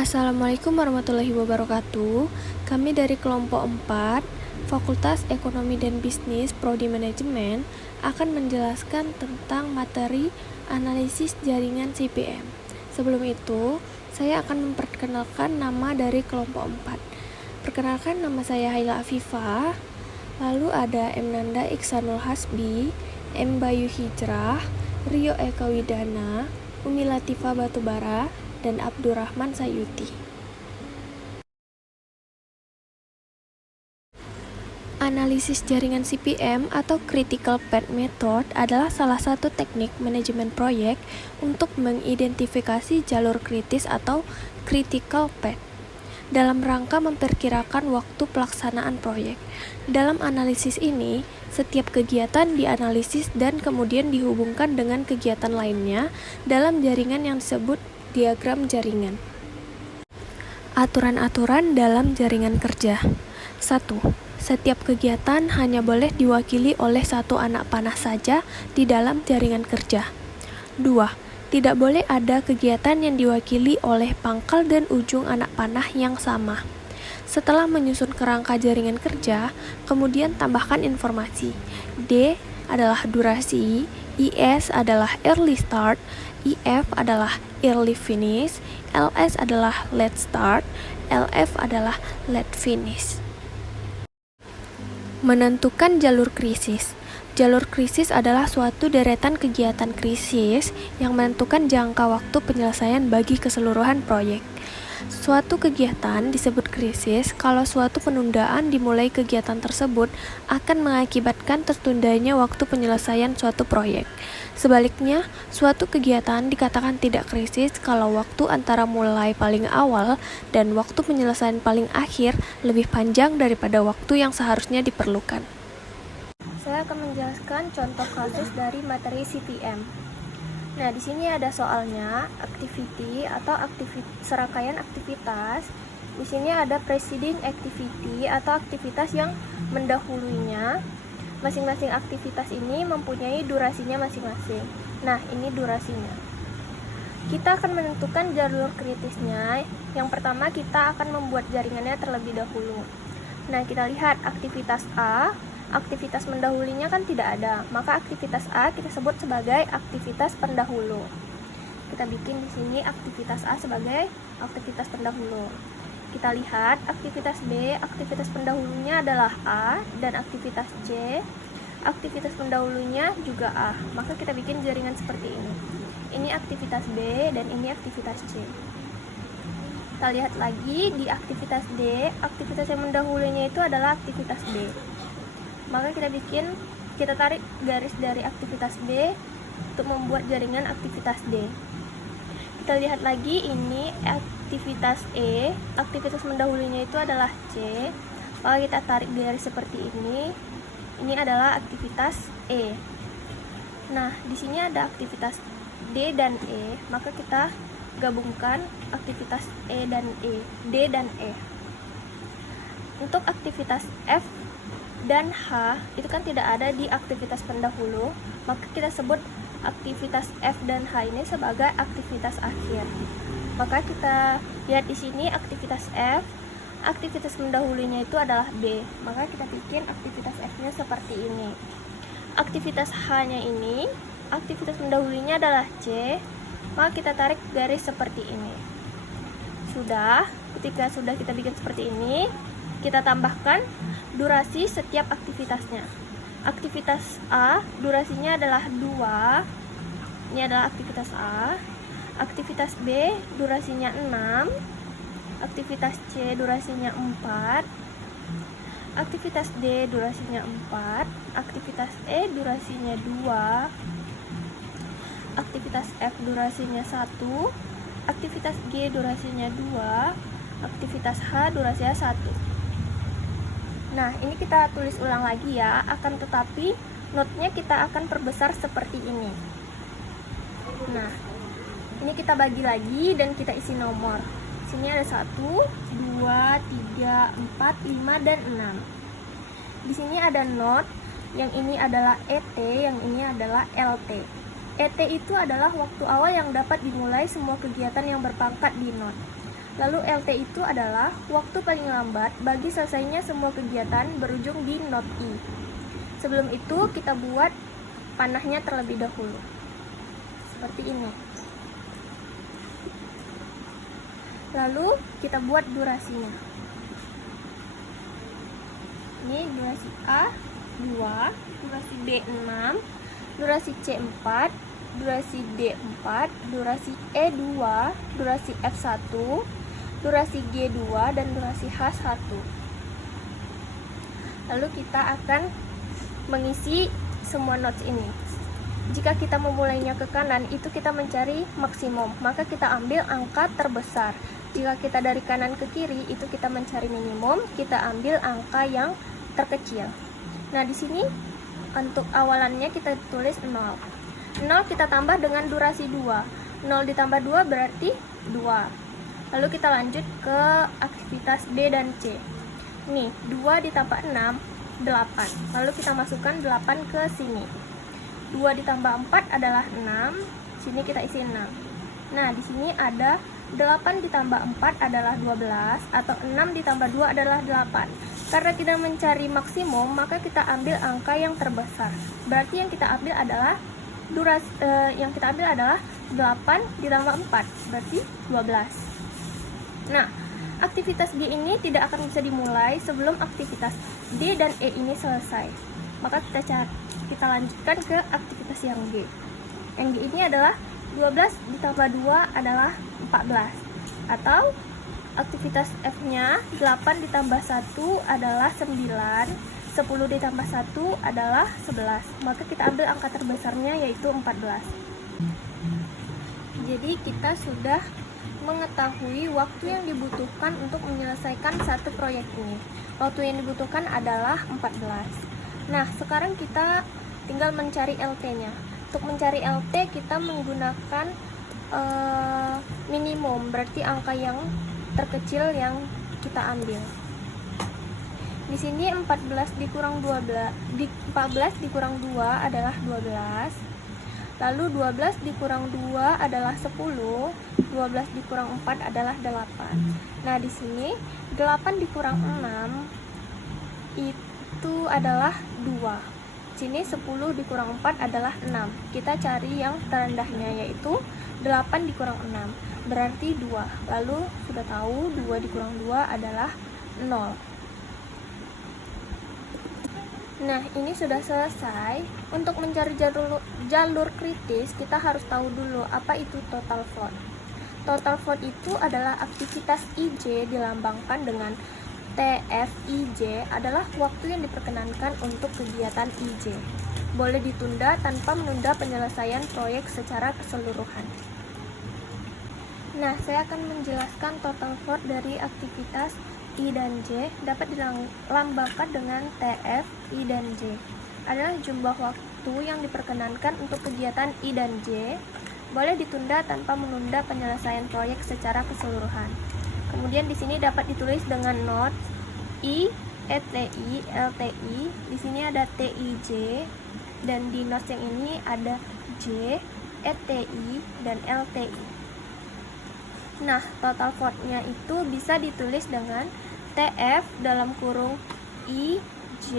Assalamualaikum warahmatullahi wabarakatuh. Kami dari kelompok 4, Fakultas Ekonomi dan Bisnis Prodi Manajemen akan menjelaskan tentang materi analisis jaringan CPM. Sebelum itu, saya akan memperkenalkan nama dari kelompok 4. Perkenalkan, nama saya Haila Afifah. Lalu ada M. Nanda Iksanul Hasbi, M. Bayu Hijrah, Rio Eka Widana, Umi Latifah Batubara, dan Abdurrahman Sayuti. Analisis jaringan CPM atau Critical Path Method adalah salah satu teknik manajemen proyek untuk mengidentifikasi jalur kritis atau critical path dalam rangka memperkirakan waktu pelaksanaan proyek. Dalam analisis ini, setiap kegiatan dianalisis dan kemudian dihubungkan dengan kegiatan lainnya dalam jaringan yang disebut diagram jaringan. Aturan-aturan dalam jaringan kerja. 1. Setiap kegiatan hanya boleh diwakili oleh satu anak panah saja di dalam jaringan kerja. 2. Tidak boleh ada kegiatan yang diwakili oleh pangkal dan ujung anak panah yang sama. Setelah menyusun kerangka jaringan kerja, kemudian tambahkan informasi. D adalah durasi, IS adalah early start, IF adalah early finish, LS adalah late start, LF adalah late finish. Menentukan jalur krisis. Jalur krisis adalah suatu deretan kegiatan krisis yang menentukan jangka waktu penyelesaian bagi keseluruhan proyek. Suatu kegiatan disebut krisis kalau suatu penundaan dimulai kegiatan tersebut akan mengakibatkan tertundanya waktu penyelesaian suatu proyek. Sebaliknya, suatu kegiatan dikatakan tidak krisis kalau waktu antara mulai paling awal dan waktu penyelesaian paling akhir lebih panjang daripada waktu yang seharusnya diperlukan. Saya akan menjelaskan contoh kasus dari materi CPM. Nah, di sini ada soalnya, activity atau serangkaian aktivitas. Di sini ada preceding activity atau aktivitas yang mendahulunya. Masing-masing aktivitas ini mempunyai durasinya masing-masing. Nah, ini durasinya. Kita akan menentukan jalur kritisnya. Yang pertama, kita akan membuat jaringannya terlebih dahulu. Nah, kita lihat aktivitas A. Aktivitas mendahulunya kan tidak ada, maka aktivitas A kita sebut sebagai aktivitas pendahulu. Kita bikin di sini aktivitas A sebagai aktivitas pendahulu. Kita lihat aktivitas B, aktivitas pendahulunya adalah A, dan aktivitas C, aktivitas pendahulunya juga A. Maka kita bikin jaringan seperti ini. Ini aktivitas B dan ini aktivitas C. Kita lihat lagi di aktivitas D, aktivitas yang mendahulunya itu adalah aktivitas B. Maka kita tarik garis dari aktivitas B untuk membuat jaringan aktivitas D. Kita lihat lagi ini aktivitas E, aktivitas mendahulunya itu adalah C. Maka kita tarik garis seperti ini. Ini adalah aktivitas E. Nah, di sini ada aktivitas D dan E, maka kita gabungkan aktivitas E dan E, D dan E. Untuk aktivitas F dan H itu kan tidak ada di aktivitas pendahulu, maka kita sebut aktivitas F dan H ini sebagai aktivitas akhir. Maka kita lihat di sini aktivitas F, aktivitas pendahulunya itu adalah B, maka kita bikin aktivitas F-nya seperti ini. Aktivitas H-nya ini, aktivitas pendahulunya adalah C, maka kita tarik garis seperti ini. Ketika sudah kita bikin seperti ini, kita tambahkan durasi setiap aktivitasnya. Aktivitas A, durasinya adalah 2. Ini adalah aktivitas A. Aktivitas B, durasinya 6. Aktivitas C, durasinya 4. Aktivitas D, durasinya 4. Aktivitas E, durasinya 2. Aktivitas F, durasinya 1. Aktivitas G, durasinya 2. Aktivitas H, durasinya 1. Nah, ini kita tulis ulang lagi ya, akan tetapi notnya kita akan perbesar seperti ini. Nah, ini kita bagi lagi dan kita isi nomor. Sini ada 1, 2, 3, 4, 5, dan 6. Di sini ada not, yang ini adalah ET, yang ini adalah LT. ET itu adalah waktu awal yang dapat dimulai semua kegiatan yang berpangkat di not. Lalu LT itu adalah waktu paling lambat bagi selesainya semua kegiatan berujung di not I. Sebelum itu kita buat panahnya terlebih dahulu. Seperti ini. Lalu kita buat durasinya. Ini durasi A 2, durasi B 6, durasi C 4, durasi D 4, durasi E 2, durasi F 1, durasi G 2, dan durasi H 1. Lalu kita akan mengisi semua notes ini. Jika kita memulainya ke kanan, itu kita mencari maksimum, maka kita ambil angka terbesar. Jika kita dari kanan ke kiri, itu kita mencari minimum, kita ambil angka yang terkecil. Nah, di sini untuk awalannya kita tulis 0. 0 kita tambah dengan durasi 2. 0 ditambah 2 berarti 2. Lalu kita lanjut ke aktivitas D dan C. Nih, 2 ditambah 6, 8. Lalu kita masukkan 8 ke sini. 2 ditambah 4 adalah 6. Sini kita isi 6. Nah, di sini ada 8 ditambah 4 adalah 12, atau 6 ditambah 2 adalah 8. Karena kita mencari maksimum, maka kita ambil angka yang terbesar. Berarti yang kita ambil adalah 8 ditambah 4, berarti 12. Nah, aktivitas G ini tidak akan bisa dimulai sebelum aktivitas D dan E ini selesai. Maka kita lanjutkan ke aktivitas yang G. Yang G ini adalah 12 ditambah 2 adalah 14. Atau aktivitas F-nya 8 ditambah 1 adalah 9, 10 ditambah 1 adalah 11. Maka kita ambil angka terbesarnya yaitu 14. Jadi kita sudah mengetahui waktu yang dibutuhkan untuk menyelesaikan satu proyek ini. Waktu yang dibutuhkan adalah 14. Nah, sekarang kita tinggal mencari LT-nya. Untuk mencari LT kita menggunakan minimum, berarti angka yang terkecil yang kita ambil. Di sini 14 dikurang 2 adalah 12. Lalu 12 dikurang 2 adalah 10. 12 dikurang 4 adalah 8. Nah, di sini 8 dikurang 6 itu adalah 2. Sini 10 dikurang 4 adalah 6. Kita cari yang terendahnya, yaitu 8 dikurang 6, berarti 2. Lalu sudah tahu 2 dikurang 2 adalah 0. Nah, ini sudah selesai. Untuk mencari jalur kritis, kita harus tahu dulu apa itu total float. Total float itu adalah aktivitas IJ dilambangkan dengan TFIJ, adalah waktu yang diperkenankan untuk kegiatan IJ. Boleh ditunda tanpa menunda penyelesaian proyek secara keseluruhan. Nah, saya akan menjelaskan total float dari aktivitas I dan J. Dapat dilambangkan dengan TF, I, dan J. Adalah jumlah waktu yang diperkenankan untuk kegiatan I dan J. Boleh ditunda tanpa menunda penyelesaian proyek secara keseluruhan. Kemudian di sini dapat ditulis dengan notes I, ETI, LTI. Di sini ada TIJ, dan di notes yang ini ada J, ETI, dan LTI. Nah, total float-nya itu bisa ditulis dengan TF dalam kurung I, J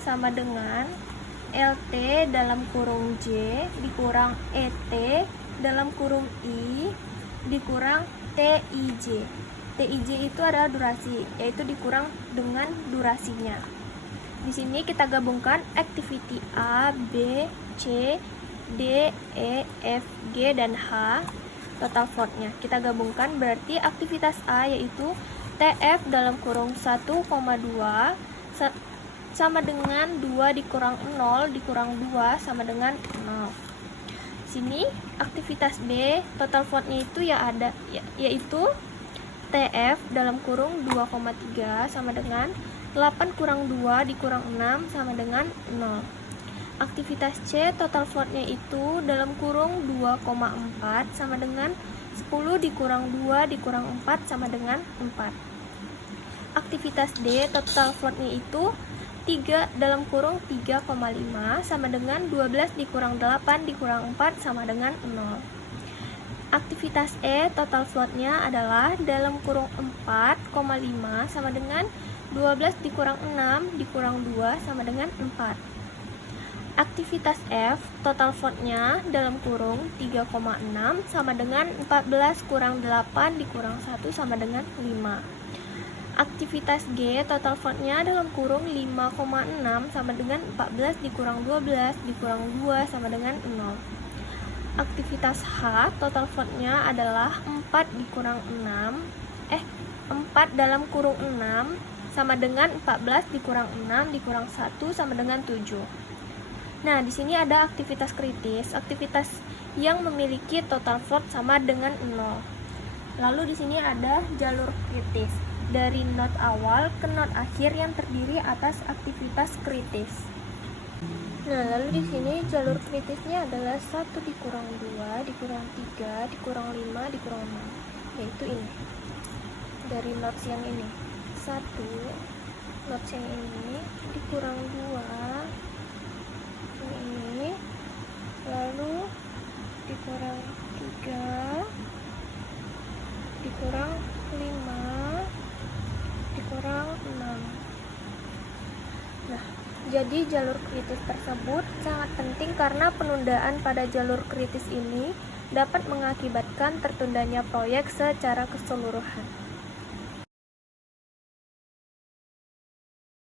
sama dengan LT dalam kurung J dikurang ET dalam kurung I dikurang TIJ. TIJ itu adalah durasi, yaitu dikurang dengan durasinya. Di sini kita gabungkan activity A, B, C, D, E, F, G, dan H. Total float-nya kita gabungkan, berarti aktivitas A yaitu TF dalam kurung 1,2 sama dengan 2 dikurang 0 dikurang 2 sama dengan 0. Sini aktivitas B, total float-nya itu yaitu TF dalam kurung 2,3 sama dengan 8 kurang 2 dikurang 6 sama dengan 0. Aktivitas C, total float-nya itu dalam kurung 2,4 sama dengan 10 dikurang 2 dikurang 4 sama dengan 4. Aktivitas D, total float-nya itu 3 dalam kurung 3,5 sama dengan 12 dikurang 8 dikurang 4 sama dengan 0. Aktivitas E total floatnya adalah dalam kurung 4,5 sama dengan 12 dikurang 6 dikurang 2 sama dengan 4. Aktivitas F total floatnya dalam kurung 3,6 sama dengan 14 kurang 8 dikurang 1 sama dengan 5. Aktivitas G total floatnya dalam kurung 5,6 sama dengan 14 dikurang 12 dikurang 2 sama dengan 0. Aktivitas H total floatnya adalah 4 dikurang 4 dalam kurung 6 sama dengan 14 dikurang 6 dikurang 1 sama dengan 7. Nah, di sini ada aktivitas kritis, aktivitas yang memiliki total float sama dengan 0. Lalu di sini ada jalur kritis, dari not awal ke not akhir yang terdiri atas aktivitas kritis. Nah, lalu di sini jalur kritisnya adalah 1 dikurang 2, dikurang 3, dikurang 5, dikurang 6, yaitu ini. Dari notes yang ini. 1, notes yang ini, dikurang 2, ini, lalu dikurang 3, dikurang 5, dikurang 6. Nah, jadi jalur kritis tersebut sangat penting karena penundaan pada jalur kritis ini dapat mengakibatkan tertundanya proyek secara keseluruhan.